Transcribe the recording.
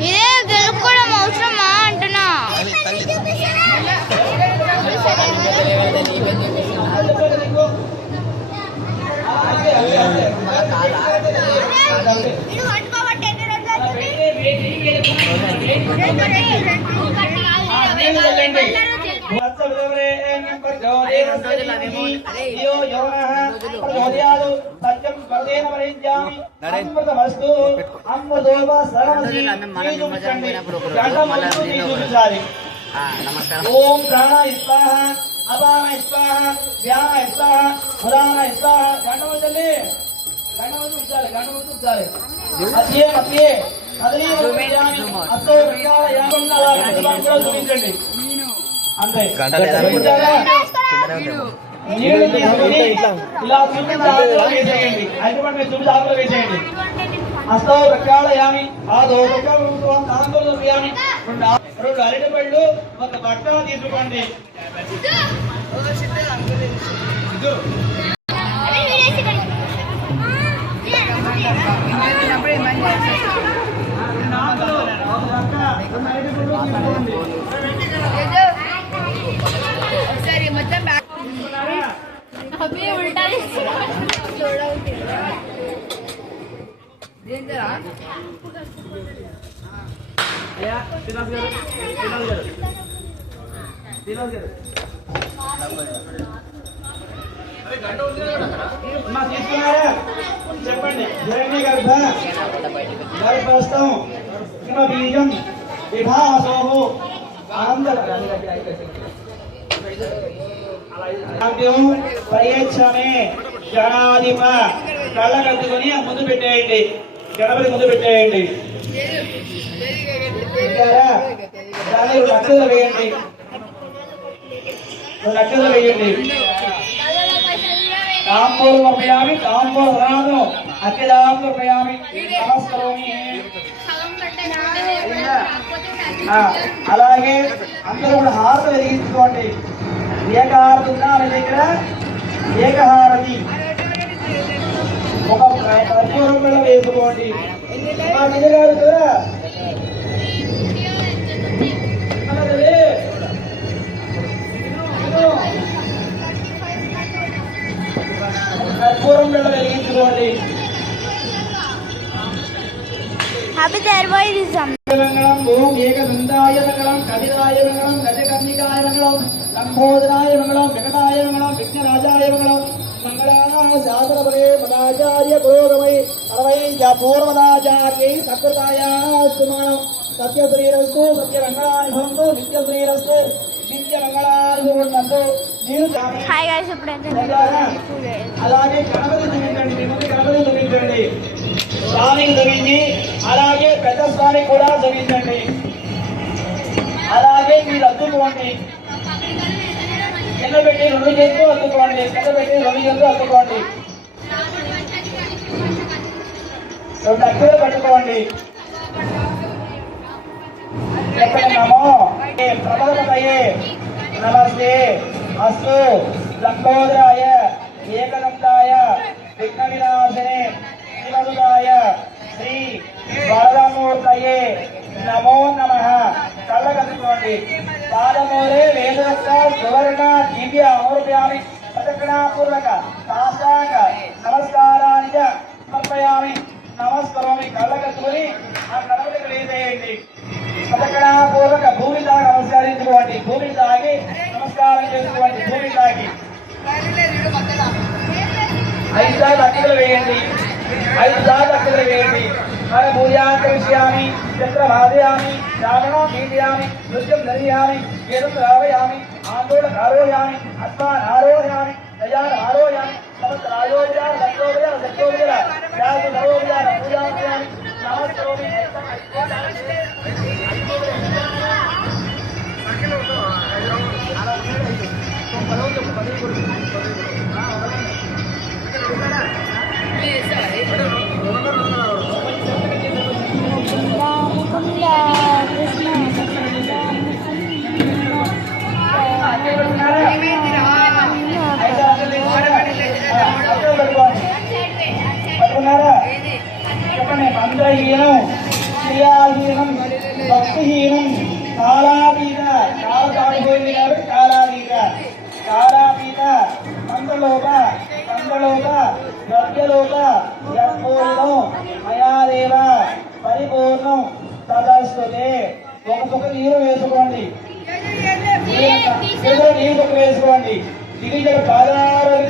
ఇదే గెలుపుకోవడం అవసరమా అంటున్నా. ఓం ప్రాణాయ స్వాహ అపానాయ స్వాహ ధ్యానాయ స్వాహ ఉదానాయ స్వాహ గంటవద్దండి గంటవద్దు ఉంచాలి గంటవద్దు ఉంచాలి అదే అదే అదే అత్తో చూపించండి అంతే నీళ్ళు తీసుకొని ఇలా చూపించాలో వేసేయండి అటువంటి చూపించాలో వేసేయండి అస్తో ప్రక్షాళయామి ఆ దోషయామి రెండు అరటి పళ్ళు ఒక బట్ట తీసుకోండి తీసుకున్నారా చెప్పండి గర్భస్థం బీజం విభాసోహు ప్రయచ్చమే గణాధిప కళ్ళ కట్టుకుని ముందు పెట్టేయండి గణపతి ముందు పెట్టేయండి దాన్ని రెండు అక్షలు వేయండి రెండు అక్షలు వేయండి తాంబూలం అర్పయామి తాంబూల రాను అఖిలాం అర్పయామి నమస్కరోమి అలాగే అందరూ కూడా హారతి వెలిగించుకోండి ఏకహారతి ఉందా మీ దగ్గర ఏకహారతి ఒక కర్పూరం కూడా వేసుకోండి మా నిజగారు కదా కర్పూరం కూడా వెలిగించుకోండి ఓం ఏకదండాయ మంగళం కవిరాయ మంగళం గజకర్ణికాయ మంగళం లంబోదరాయ మంగళం వికటాయ మంగళం విఘ్నరాజాయ మంగళం మంగళానాయ శాస్త్రపదే మదాచార్య పురోగమై అరవై పూర్వదాచార్యై సకృతాయ సుమానం సత్య శ్రీరస్తు సత్య మంగళాని భవంతు నిత్య శ్రీరస్తు నిత్య మంగళాని భవంతు. నేను అలాగే గణపతి చూపించండి మీ ముందు గణపతి చూపించండి స్వామికి చూపించి అలాగే పెద్ద స్వామికి కూడా చూపించండి అలాగే మీరు అద్దుకోండి కింద పెట్టి రెండు చేతులు అద్దుకోండి కింద పెట్టి రెండు చేతులు అద్దుకోండి రెండు అక్షలు పట్టుకోండి చెప్పండి నమో ప్రబలపతయే నమస్తే అస్తు లంబోదరాయ ఏకదంతాయ విఘ్న వినాశనే శ్రీమదుదాయ శ్రీ వరదమూర్తయే నమో నమః. కళ్ళ కట్టుకోండి పాదమూలే వేదోక్త సువర్ణ దివ్య అమృప్యామి ప్రదక్షిణాపూర్వక సాష్టాంగ నమస్కారాన్ని సమర్పయామి నమస్కరోమి. కళ్ళ కట్టుకుని ఆ గణపతికి వేసేయండి ప్రదక్షిణాపూర్వక భూమి తాగి నమస్కరించుకోండి భూమి తాగి నమస్కారం చేసుకోండి భూమి తాగి 5 సార్లు అక్షలు వేయండి 5 సార్లు అక్షలు వేయండి. పూజాకరిష్యామి చంద్రవాదయామి శ్రావణం గీతయామి నృత్యం ధరయామి వేదం రావయామి ఆందోళన ఆరోహయామి అస్మాన్ ఆరోహయామి దయాన్ ఆరోహయామి సమస్త రాజోపచార దత్తోపచార దత్తోపచార వ్యాస సర్వోపచార పూజాకయామి నమస్కరోమి. పట్టుకున్నారా మంత్రహీనం క్రియాహీనం భక్తిహీనం కాలాతీత కాల దాటిపోయింది కాబట్టి కాలాతీత కాలాతీత మంత్రలోక ద్రవ్యలోక యత్పూర్ణం మయాదేవ పరిపూర్ణం తదస్తుతే. ఒక చుక్క నీరు వేసుకోండి, నీరు చుక్క వేసుకోండి. దిగిజల పాదారోగ్య